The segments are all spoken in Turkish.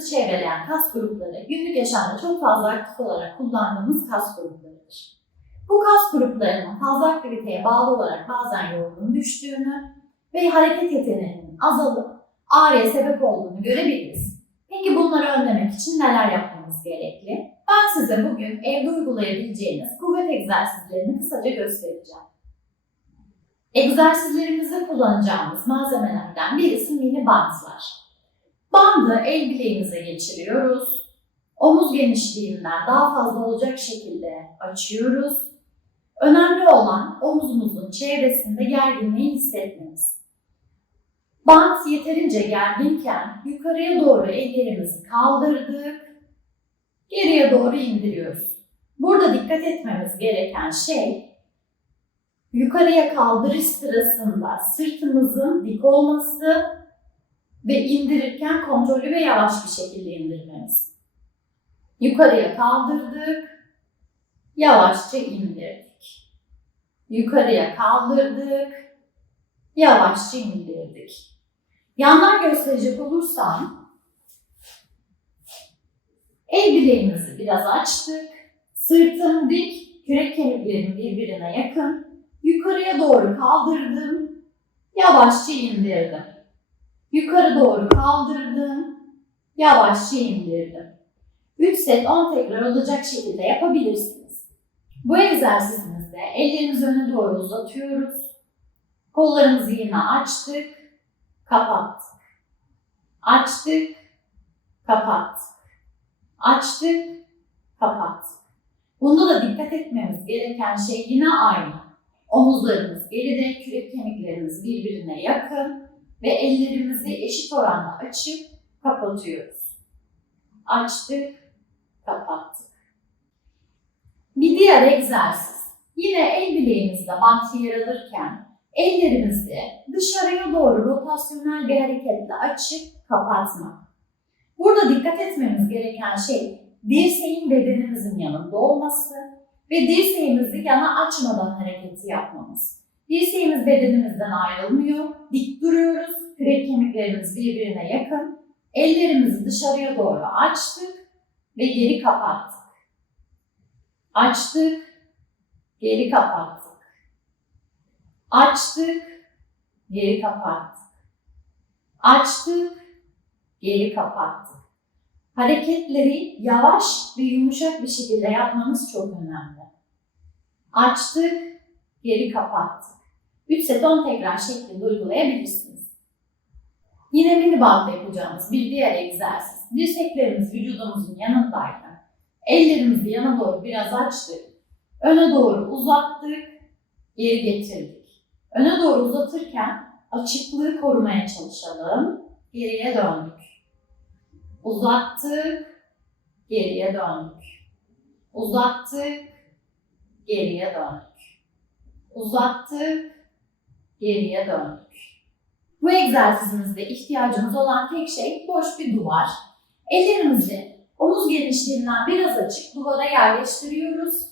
vücudumuzu çevreleyen kas grupları günlük yaşamda çok fazla aktif olarak kullandığımız kas gruplarıdır. Bu kas gruplarının fazla aktiviteye bağlı olarak bazen yorgunun düştüğünü ve hareket yeteneğinin azalıp ağrıya sebep olduğunu görebiliriz. Peki bunları önlemek için neler yapmamız gerekli? Ben size bugün evde uygulayabileceğiniz kuvvet egzersizlerini kısaca göstereceğim. Egzersizlerimizde kullanacağımız malzemelerden birisi mini bantlar. Bandı el bileğimize geçiriyoruz. Omuz genişliğinden daha fazla olacak şekilde açıyoruz. Önemli olan omuzumuzun çevresinde gerginliği hissetmemiz. Bant yeterince gerginken yukarıya doğru ellerimizi kaldırdık, geriye doğru indiriyoruz. Burada dikkat etmemiz gereken şey yukarıya kaldırış sırasında sırtımızın dik olması ve indirirken kontrollü ve yavaş bir şekilde indirmemiz. Yukarıya kaldırdık, yavaşça indirdik. Yukarıya kaldırdık, yavaşça indirdik. Yandan gösterecek olursam el bileğimizi biraz açtık. Sırtım dik, kürek kemiklerim birbirine yakın. Yukarıya doğru kaldırdım, yavaşça indirdim. Yukarı doğru kaldırdım, yavaşça indirdim. 3 set 10 tekrar olacak şekilde yapabilirsiniz. Bu egzersizimizde ellerimizi öne doğru uzatıyoruz. Kollarımızı yine açtık, kapattık. Açtık, kapattık. Açtık, kapattık. Bunda da dikkat etmemiz gereken şey yine aynı. Omuzlarımız geride, kürek kemiklerimiz birbirine yakın ve ellerimizi eşit oranda açıp kapatıyoruz. Açtık, kapattık. Bir diğer egzersiz. Yine el bileğimizde bant yer alırken ellerimizi dışarıya doğru rotasyonel bir hareketle açıp kapatmak. Burada dikkat etmemiz gereken şey dirseğin bedenimizin yanında olması ve dirseğimizi yana açmadan hareketi yapmamız. Dirseğimiz bedenimizden ayrılmıyor, dik duruyoruz, kürek kemiklerimiz birbirine yakın, ellerimizi dışarıya doğru açtık ve geri kapattık. Açtık, geri kapattık. Açtık, geri kapattık. Açtık, geri kapattık. Hareketleri yavaş ve yumuşak bir şekilde yapmamız çok önemli. Açtık, geri kapattık. 3 set 10 tekrar şeklinde uygulayabilirsiniz. Yine mini band yapacağımız bir diğer egzersiz. Dirseklerimiz vücudumuzun yanındayken ellerimizi yana doğru biraz açtık. Öne doğru uzattık, geri getirdik. Öne doğru uzatırken açıklığı korumaya çalışalım. Geriye döndük. Uzattık, geriye döndük. Uzattık, geriye döndük. Uzattık, geriye döndük. Bu egzersizimizde ihtiyacımız olan tek şey boş bir duvar. Ellerimizi omuz genişliğinden biraz açık duvara yerleştiriyoruz.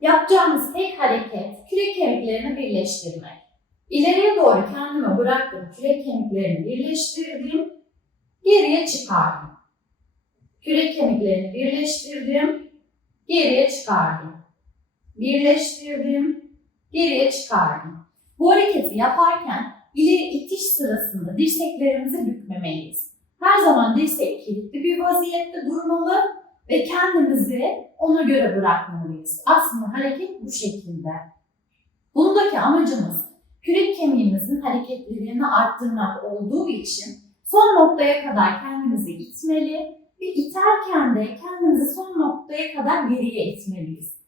Yapacağımız tek hareket kürek kemiklerini birleştirmek. İleriye doğru kendimi bıraktım, kürek kemiklerini birleştirdim, geriye çıkardım. Kürek kemiklerini birleştirdim, geriye çıkardım. Birleştirdim, geriye çıkardım. Bu hareketi yaparken ileri itiş sırasında dirseklerimizi bükmemeliyiz. Her zaman dirsek kilitli bir vaziyette durmalı ve kendimizi ona göre bırakmalıyız. Aslında hareket bu şekilde. Bundaki amacımız kürek kemiğimizin hareketliliğini arttırmak olduğu için son noktaya kadar kendimizi itmeli ve iterken de kendimizi son noktaya kadar geriye itmeliyiz.